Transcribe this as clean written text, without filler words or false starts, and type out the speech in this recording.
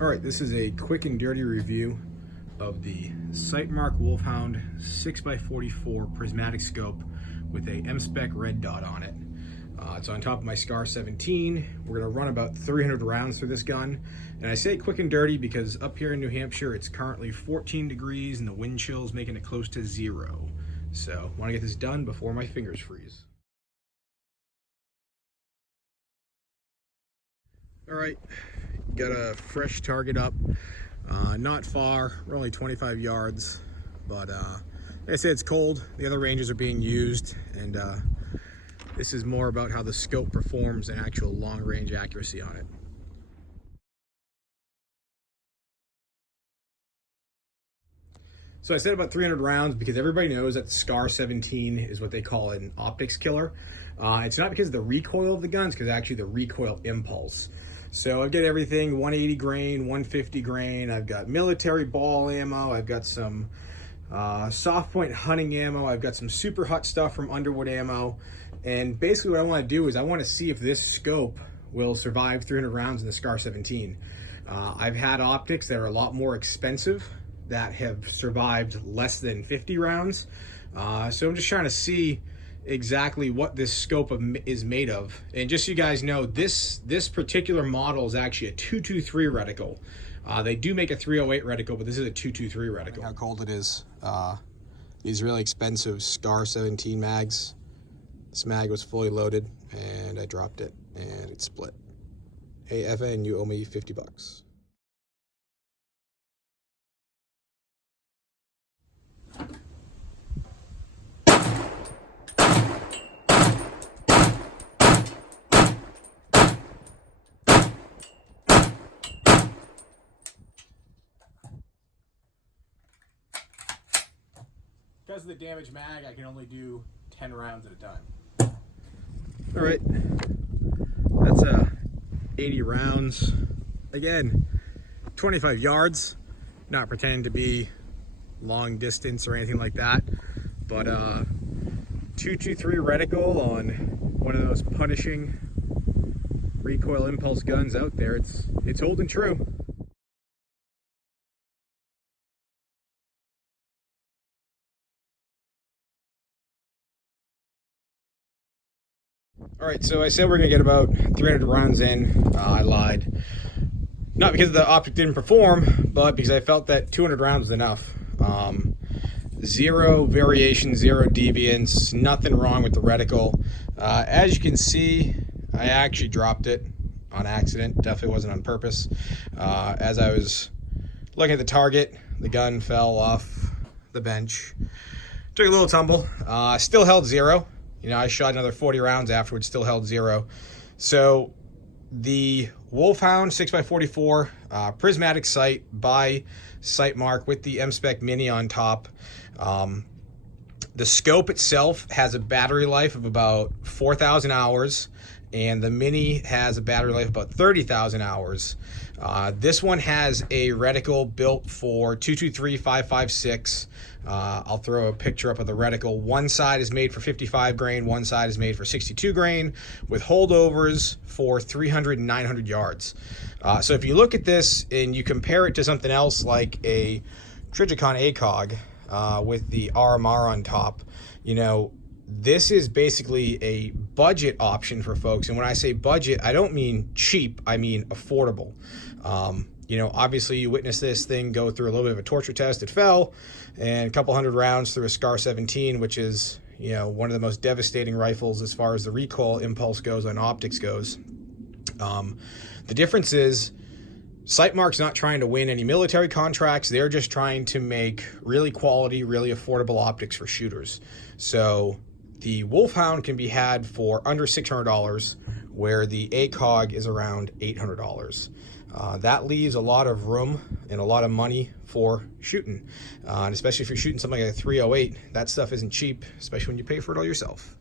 All right, this is a quick and dirty review of the Sightmark Wolfhound 6x44 prismatic scope with a M-Spec red dot on it. It's on top of my Scar 17. We're gonna run about 300 rounds through this gun. And I say quick and dirty because up here in New Hampshire, it's currently 14 degrees and the wind chill is making it close to 0. So I wanna get this done before my fingers freeze. All right, got a fresh target up, not far, we're only 25 yards, but like I said, it's cold, the other ranges are being used, and this is more about how the scope performs and actual long range accuracy on it. So I said about 300 rounds because everybody knows that the Scar 17 is what they call an optics killer. It's not because of the recoil of the guns, because actually the recoil impulse. So I've got everything 180 grain, 150 grain. I've got military ball ammo. I've got some soft point hunting ammo. I've got some super hot stuff from Underwood ammo. And basically what I want to do is I want to see if this scope will survive 300 rounds in the Scar 17. I've had optics that are a lot more expensive that have survived less than 50 rounds. So I'm just trying to see exactly what this scope is made of. And just so you guys know, this particular model is actually a 223 reticle. They do make a 308 reticle, but this is a 223 reticle. How cold it is. These really expensive Scar 17 mags. This mag was fully loaded and I dropped it and it split. Hey FN, you owe me 50 bucks. Because of the damaged mag, I can only do 10 rounds at a time. All right, that's 80 rounds. Again, 25 yards, not pretending to be long distance or anything like that, but 223 reticle on one of those punishing recoil impulse guns out there. It's holding true. All right, so I said we're gonna get about 300 rounds in. I lied. Not because the optic didn't perform, but because I felt that 200 rounds was enough. Zero variation, zero deviance, nothing wrong with the reticle. As you can see, I actually dropped it on accident. Definitely wasn't on purpose. As I was looking at the target, the gun fell off the bench. Took a little tumble. Still held 0. You know, I shot another 40 rounds afterwards, still held 0. So the Wolfhound 6x44 prismatic sight by Sightmark with the M-Spec Mini on top. The scope itself has a battery life of about 4,000 hours, and the Mini has a battery life of about 30,000 hours. This one has a reticle built for 223/556. I'll throw a picture up of the reticle. One side is made for 55 grain, one side is made for 62 grain, with holdovers for 300 and 900 yards. So if you look at this and you compare it to something else like a Trijicon ACOG with the RMR on top, you know, this is basically a budget option for folks. And when I say budget, I don't mean cheap, I mean affordable. You know, obviously you witnessed this thing go through a little bit of a torture test. It fell, and a couple hundred rounds through a Scar 17, which is, you know, one of the most devastating rifles as far as the recoil impulse goes and optics goes. The difference is Sightmark's not trying to win any military contracts. They're just trying to make really quality, really affordable optics for shooters. So the Wolfhound can be had for under $600, where the ACOG is around $800. That leaves a lot of room and a lot of money for shooting. And especially if you're shooting something like a 308, that stuff isn't cheap, especially when you pay for it all yourself.